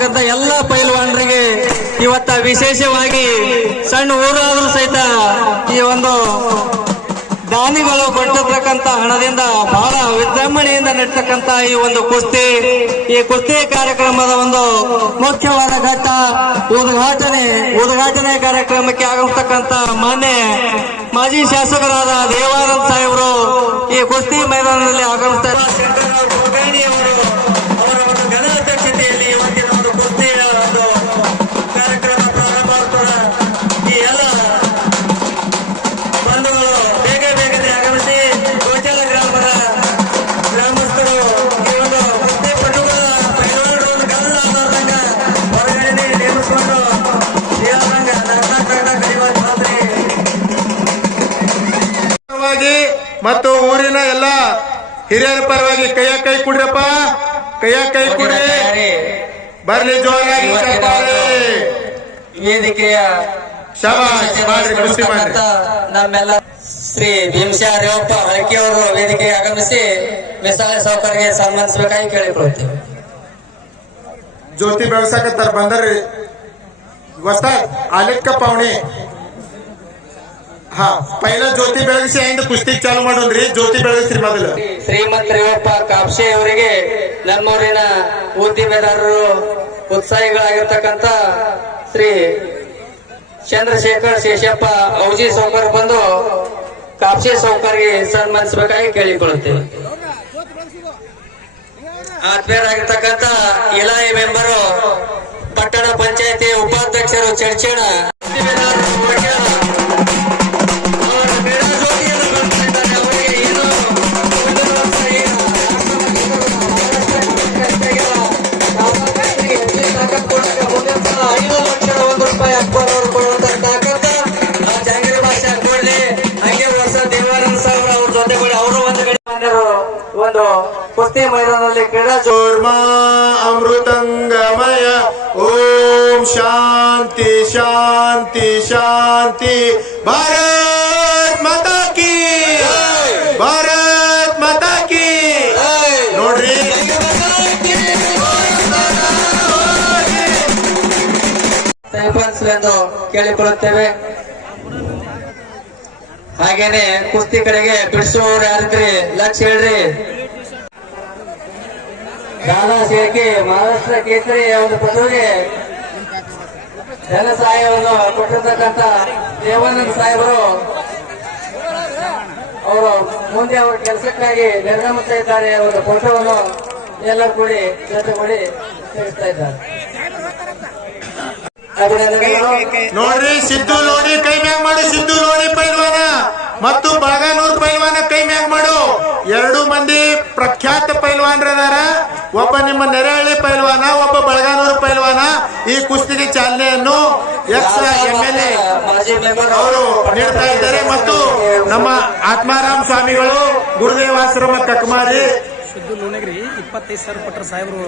ಆಗಮಿಸ್ತಕ್ಕಂಥ ಎಲ್ಲ ಪೈಲ್ವಾನರಿಗೆ ಇವತ್ತ ವಿಶೇಷವಾಗಿ ಸಣ್ಣ ಊರಾದರೂ ಸಹಿತ ಈ ಒಂದು ದಾನಿಗಳು ಕೊಟ್ಟಿರ್ತಕ್ಕಂಥ ಹಣದಿಂದ ಬಹಳ ವಿಜೃಂಭಣೆಯಿಂದ ನಡೀತಕ್ಕಂಥ ಈ ಒಂದು ಕುಸ್ತಿ ಕಾರ್ಯಕ್ರಮದ ಒಂದು ಮುಖ್ಯವಾದ ಘಟ್ಟ ಉದ್ಘಾಟನೆ ಕಾರ್ಯಕ್ರಮಕ್ಕೆ ಆಗಮಿಸ್ತಕ್ಕಂಥ ಮಾನ್ಯ ಮಾಜಿ ಶಾಸಕರಾದ ದೇವಾನಂದ ಸಾಹೇಬರು ಈ ಕುಸ್ತಿ ಮೈದಾನದಲ್ಲಿ ಆಗಮಿಸ್ತಾರೆ. ಮತ್ತು ಊರಿನ ಎಲ್ಲ ಹಿರಿಯರ ಪರವಾಗಿ ಕೈ ಕುಡ್ರಪ್ಪ, ಕೈ ಕುಡ್ರಿ, ಬರ್ಲಿ ಜೋರಾಗಿ ವೇದಿಕೆಯ ನಮ್ಮೆಲ್ಲ ಶ್ರೀ ಭೀಮಶಾ ರೇವಪ್ಪ ಹಳಕಿ ಅವರು ವೇದಿಕೆಗೆ ಆಗಮಿಸಿ ಮಿಸಾಲೆ ಸೌಕರ್ಯ ಸನ್ಮಾನಿಸಬೇಕಾಗಿ ಕೇಳಿಕೊಳ್ಳುತ್ತೇವೆ. ज्योती ಬೆಳಸಾಕತ್ತಾರ ಬಂದರ್ರಿ वस्ताद आलेत का पाहुणे. हा पहिला ज्योती ಬೆಳಗಿಸಿ ಆಯ್ತು ಕುಸ್ತಿ ಚಾಲು ಮಾಡೋದ್ರಿ. ಜ್ಯೋತಿ ಬೆಳಗಿಸ್ರಿ ಮೊದಲು. ಶ್ರೀಮಂತ ರೇವಪ್ಪ ಕಾಪ್ಸೆ ಅವರಿಗೆ ನಮ್ಮೂರಿನ ಉದ್ದಿಮೆದಾರರು ಉತ್ಸಾಹಿಗಳಾಗಿರ್ತಕ್ಕಂಥ ಶ್ರೀ ಚಂದ್ರಶೇಖರ್ ಶೇಷಪ್ಪ ಔಜಿ ಸೌಕರ್ ಬಂದು ಕಾಪ್ಸೆ ಸೌಕರ್ಗೆ ಸನ್ಮಾನಿಸಬೇಕಾಗಿ ಕೇಳಿಕೊಳ್ಳುತ್ತೇವೆ. ಆತ್ಮೀಯರಾಗಿರ್ತಕ್ಕಂಥ ಇಲಾಖೆ ಮೆಂಬರು ಪಟ್ಟಣ ಪಂಚಾಯತಿ ಉಪಾಧ್ಯಕ್ಷರು ಚರ್ಚಣ ಒಂದು ಕುಸ್ತಿ ಮೈದಾನದಲ್ಲಿ ಕ್ರೀಡಾ ಚೋರ್ಮಾ ಅಮೃತಂಗಮಯ ಓಂ ಶಾಂತಿ ಶಾಂತಿ ಶಾಂತಿ. ಭಾರತ್ ಮಾತಾ ಕಿ, ಭಾರತ್ ಮಾತಾ ಕಿ. ನೋಡ್ರಿ ಎಂದು ಕೇಳಿಕೊಳ್ಳುತ್ತೇವೆ. ಹಾಗೇನೆ ಕುಸ್ತಿ ಕಡೆಗೆ ಬಿಡಿಸುವವರು ಯಾರಿದ್ರಿ ಲಕ್ಷ ಹೇಳ್ರಿ. ದಾದಾ ಶೇಖಿ ಮಹಾರಾಷ್ಟ್ರ ಕೇಸರಿ ಒಂದು ಪದವಿಗೆ ಧನ ಸಹಾಯವನ್ನು ಕೊಟ್ಟಿರ್ತಕ್ಕಂಥ ದೇವಾನಂದ ಸಾಹೇಬರು ಅವರು ಮುಂದೆ ಅವರ ಕೆಲಸಕ್ಕಾಗಿ ನಿರ್ಗಮಿಸ್ತಾ ಇದ್ದಾರೆ. ಒಂದು ಫೋಟೋವನ್ನು ಎಲ್ಲರೂ ಕೂಡಿ ಜೊತೆಗೂಡಿ ತಿಳಿಸ್ತಾ ಇದ್ದಾರೆ. ನೋಡ್ರಿ ಸಿದ್ದು ನೋಡಿ ಕೈ ಮ್ಯಾಗ್ ಮಾಡು. ಸಿದ್ದು ನೋಡಿ ಪೈಲ್ವಾನ ಮತ್ತು ಬಾಗಾನೂರ್ ಪೈಲ್ವಾನ ಕೈ ಮ್ಯಾಗ್ ಮಾಡು. ಎರಡು ಮಂದಿ ಪ್ರಖ್ಯಾತ ಪೈಲ್ವಾನರದಾರ. ಒಬ್ಬ ನಿಮ್ಮ ನೆರೆಹಳ್ಳಿ ಪೈಲ್ವಾನ, ಒಬ್ಬ ಬಳಗಾನೂರು ಪೈಲ್ವಾನ. ಈ ಕುಸ್ತಿಗೆ ಚಾಲನೆಯನ್ನು ಎಕ್ಸ್-MLA ಅವರು ನೀಡ್ತಾ ಇದ್ದಾರೆ. ಮತ್ತು ನಮ್ಮ ಆತ್ಮಾರಾಮ್ ಸ್ವಾಮಿಗಳು ಗುರುದೇವಾಶ್ರಮ ಕಕ್ಮಾರಿ ಸಿದ್ದು ಲೋಣಗಿರಿ 25,000 ಕೊಟ್ಟರೆ ಸಾಹೇಬರು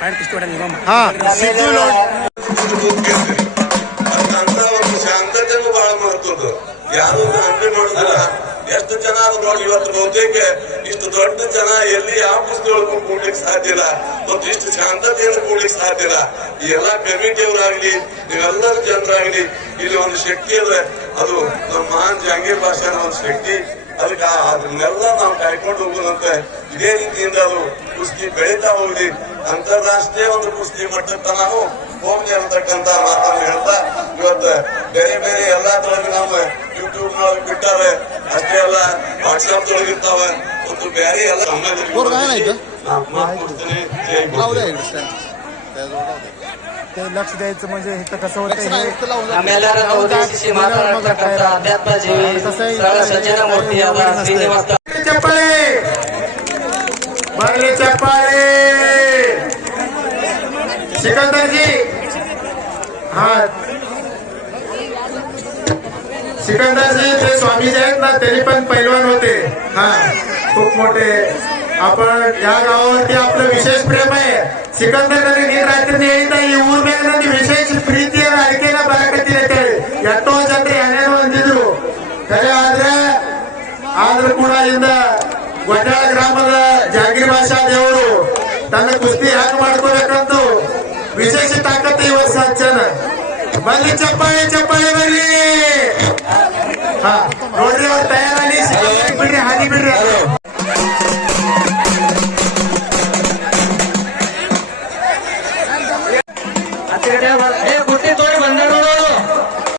ಪಾಯಿಂಟ್ ಇಷ್ಟು ನಿಗಮ. ಸಿದ್ದು ಅಂತ ಒಂದು ಶಾಂತತೆನೂ ಬಹಳ ಮಹತ್ವದ್ದು. ಯಾರು ಅಂಗಡಿ ಮಾಡೋದಿಲ್ಲ. ಎಷ್ಟು ಜನ ಅದು ನೋಡಿ ಇವತ್ತು ಬಹುತೇಕ ಇಷ್ಟು ದೊಡ್ಡ ಜನ ಎಲ್ಲಿ ಯಾವ ಪುಸ್ತಕಗಳು ಕೂಡ್ಲಿಕ್ಕೆ ಸಾಧ್ಯ ಇಲ್ಲ ಮತ್ತು ಇಷ್ಟು ಶಾಂತತೆಯನ್ನು ಕೂಡ್ಲಿಕ್ಕೆ ಸಾಧ್ಯ ಇಲ್ಲ. ಈ ಎಲ್ಲಾ ಕಮಿಟಿಯವರಾಗ್ಲಿ ನೀವೆಲ್ಲರ ಜನರಾಗ್ಲಿ ಇಲ್ಲಿ ಒಂದು ಶಕ್ತಿ ಅದ. ಅದು ನಮ್ಮ ಮಹಾನ್ ಜಹಾಂಗೀರ್ ಭಾಷೆನ ಒಂದು ಶಕ್ತಿ. ಅದಕ್ಕೆ ಅದನ್ನೆಲ್ಲ ನಾವು ಕಾಯ್ಕೊಂಡು ಹೋಗೋದಂತೆ ಇದೇ ರೀತಿಯಿಂದ ಅದು ಕುಸ್ತಿ ಬೆಳೀತಾ ಹೋಗ್ಲಿ. ಅಂತಾರಾಷ್ಟ್ರೀಯ ಒಂದು ಕುಸ್ತಿ ಮಟ್ಟಕ್ಕೆ ನಾವು ಹೋಗ್ಲಿ ಅಂತಕ್ಕಂತ ಮಾತನ್ನು ಹೇಳ್ತಾ ಇವತ್ತು ಬೇರೆ ಬೇರೆ ಎಲ್ಲಾ ತೊಳಗೆ ನಾವು ಯೂಟ್ಯೂಬ್ ನೊಳಗೆ ಬಿಟ್ಟಾವೆ. ಅಷ್ಟೇ ಅಲ್ಲ ವಾಟ್ಸ್ಆಪ್ ತೊಳಗಿರ್ತಾವ ಮತ್ತು ಬೇರೆ ಎಲ್ಲ ಮಾತನಾಡ್ತೀನಿ. लक्ष द्यायचं म्हणजे इथं कसं होतं आम्हाला उद्देशित मातनाडतಕ್ಕಂತ अध्यात्म जीवी सरळ सज्जन मूर्ती आला श्रीनिवास चप्पाळे मारले चप्पाळे सिकंदरजी. हा सिकंदरजी ते स्वामीजी आहेत ना, त्यांनी पण पैलवान होते. हा खूप मोठे. आपण या गावावरती आपलं विशेष प्रेम आहे. ಸಿಕಂದರ್ ನನಗೆ ರಾತ್ರಿ ಹೇಳ್ತಾ ಈ ಊರ್ ಮೇಲೆ ನನಗೆ ವಿಶೇಷ ಪ್ರೀತಿಯ ಅಡಿಕೆನ ಬರಕತ್ತೀನಿ ಅಂತ ಹೇಳಿ ಎಷ್ಟೋ ಜನರು ಏನೇನೋ ಅಂದಿದ್ರು. ಸರಿ ಆದ್ರೂ ಕೂಡ ಇಂದ ಗೊಡ್ಡಾಳ ಗ್ರಾಮದ ಜಾಗೀರ್ ಭಾಷಾ ದೇವರು ತನ್ನ ಕುಸ್ತಿ ಹ್ಯಾಂಗ ಮಾಡ್ಕೋಬೇಕಂತ ವಿಶೇಷ ತಾಕತ್ತು ಈ ವರ್ಷ ಹಚ್ಚನ ಬರ್ಲಿ ಚಪ್ಪಾಳೆ ಬರ್ಲಿ. ಹಾ ನೋಡ್ರಿ ಅವ್ರ ತಯಾರಿ